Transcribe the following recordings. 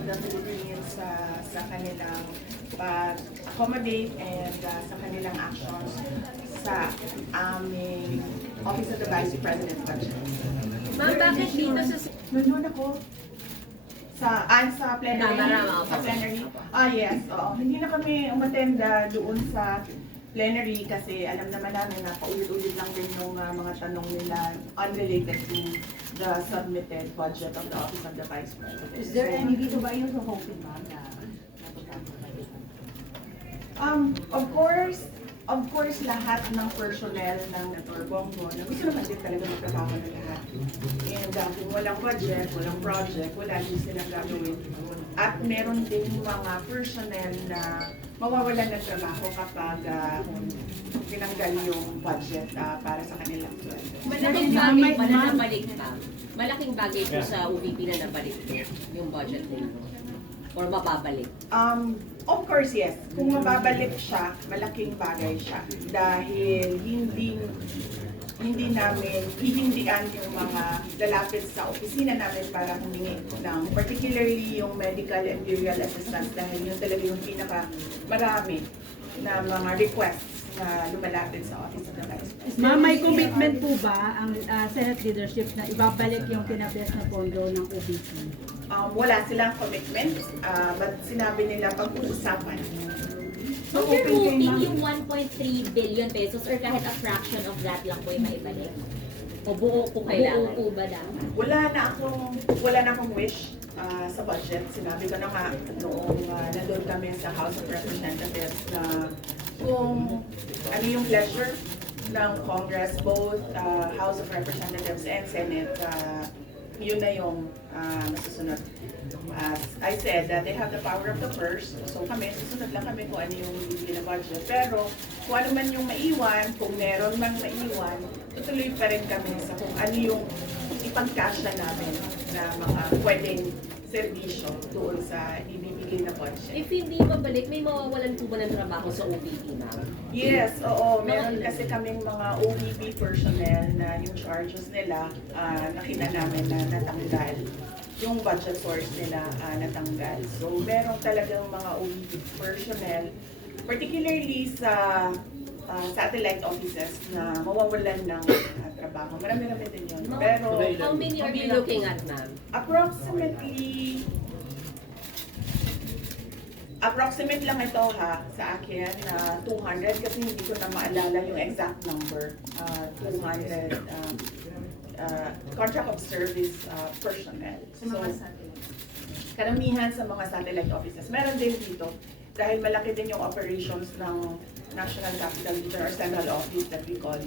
of the Philippines sa kanilang pag-accommodate and sa kanilang actions sa aming Office of the Vice President budget. Ma'am, bakit dito sa... Nandun ako sa plenary. Sa plenary. Yes. Oo. Hindi na kami umatenda doon sa plenary kasi alam naman namin na paulit-ulit lang din yung mga tanong nila unrelated to the submitted budget of the Office of the Vice President. Is there any dito ba yung sa hoping, ma'am, na Of course, lahat ng personnel ng Dr. Bongo na gusto naman din talaga magtrabaho ng lahat. And kung walang budget, walang project, wala din silang gagawin. At meron din mga personnel na mawawalan ng trabaho kapag tinanggal yung budget para sa kanilang sweldo. Malaking bagay pa na nabalik pa. Malaking bagay po sa OVP na nabalik po yung budget nila. Or mababalik. Of course, yes. Kung mababalik siya, malaking bagay siya. Dahil hindi namin hihindian yung mga lalapit sa opisina namin para humingi ng particularly yung medical and burial assistance dahil yun talaga yung marami na mga requests na lumalapit sa Office of the Vice President. Ma'am, may commitment po ba ang Senate leadership na ibabalik yung tinabes na pondo ng OBP? Wala silang commitment, but sinabi nila pag-uusapan. So you're hoping yung 1.3 billion pesos or kahit a fraction of that lang po yung maibalik? O buo po kailangan? Buo po ba daw? Wala na akong wish sa budget. Sinabi ko na nga noong nandun kami sa House of Representatives na kung ano yung pleasure ng Congress, both House of Representatives and Senate, yun na yung masusunod. As I said, that they have the power of the purse. So kami, susunod lang kami kung ano yung bibili na budget. Pero kung ano man yung maiwan, kung meron man maiwan, tutuloy pa rin kami sa kung ano yung ipagkasya namin na mga pwedeng serbisyo doon sa ibibigay na budget. If hindi mabalik, may mawawalan po ba ng trabaho sa OVP, ma'am? Yes, oo. Meron kasi kaming mga OVP personnel na yung charges nila nakita namin na natanggal. Yung budget source nila natanggal. So meron talagang mga OVP personnel, particularly sa satellite offices na mawawalan ng trabaho. Marami-rami din yun. Pero How many are you looking at, ma'am? Approximate lang ito sa akin na 200 kasi hindi ko na maalala yung exact number. 200 contract of service personnel. So, karamihan sa mga satellite offices. Meron din dito dahil malaki din yung operations ng National Capital Region or Central Office that we call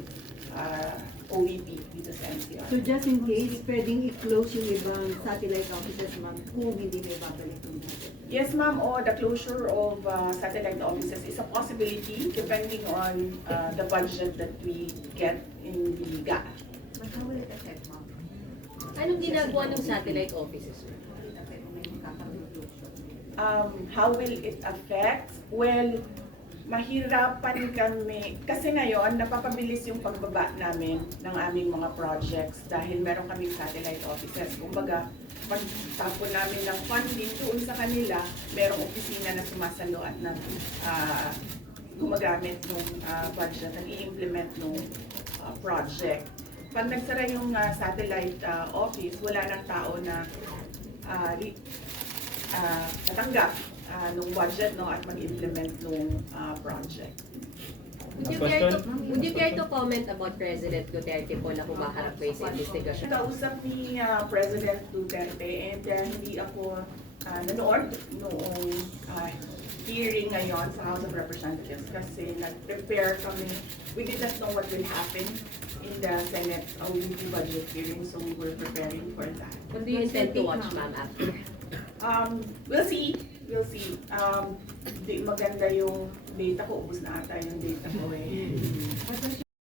OVP dito sa NCR. So just in case, pwedeng i-close yung ibang satellite offices, ma'am, kung hindi may babalik yung budget? Yes, ma'am. The closure of satellite offices is a possibility depending on the budget that we get in the GA. But how will it affect, ma'am? Anong ginagawa ng satellite offices? How will it affect? Well, mahirapan kami. Kasi ngayon, napapabilis yung pagbaba namin ng aming mga projects dahil meron kaming satellite offices. Kumbaga, pagtapon namin ng funding doon sa kanila, merong opisina na sumasalo at gumagamit ng budget, nag-i-implement ng project. Pag nagsara yung satellite office, wala nang tao na natanggap nung budget at mag-implement nung project. Would you care to comment about President Duterte po na humaharap kayo sa investigasyon? Kausap ni President Duterte and hindi ako nanood noong hearing ngayon sa House of Representatives kasi nag-prepare kami. We did not know what will happen in the Senate OVP budget hearing, so we were preparing for that. What do you intend to watch, ma'am, after? We'll see. Maganda yung data ko. Ubus na ata yung data ko eh.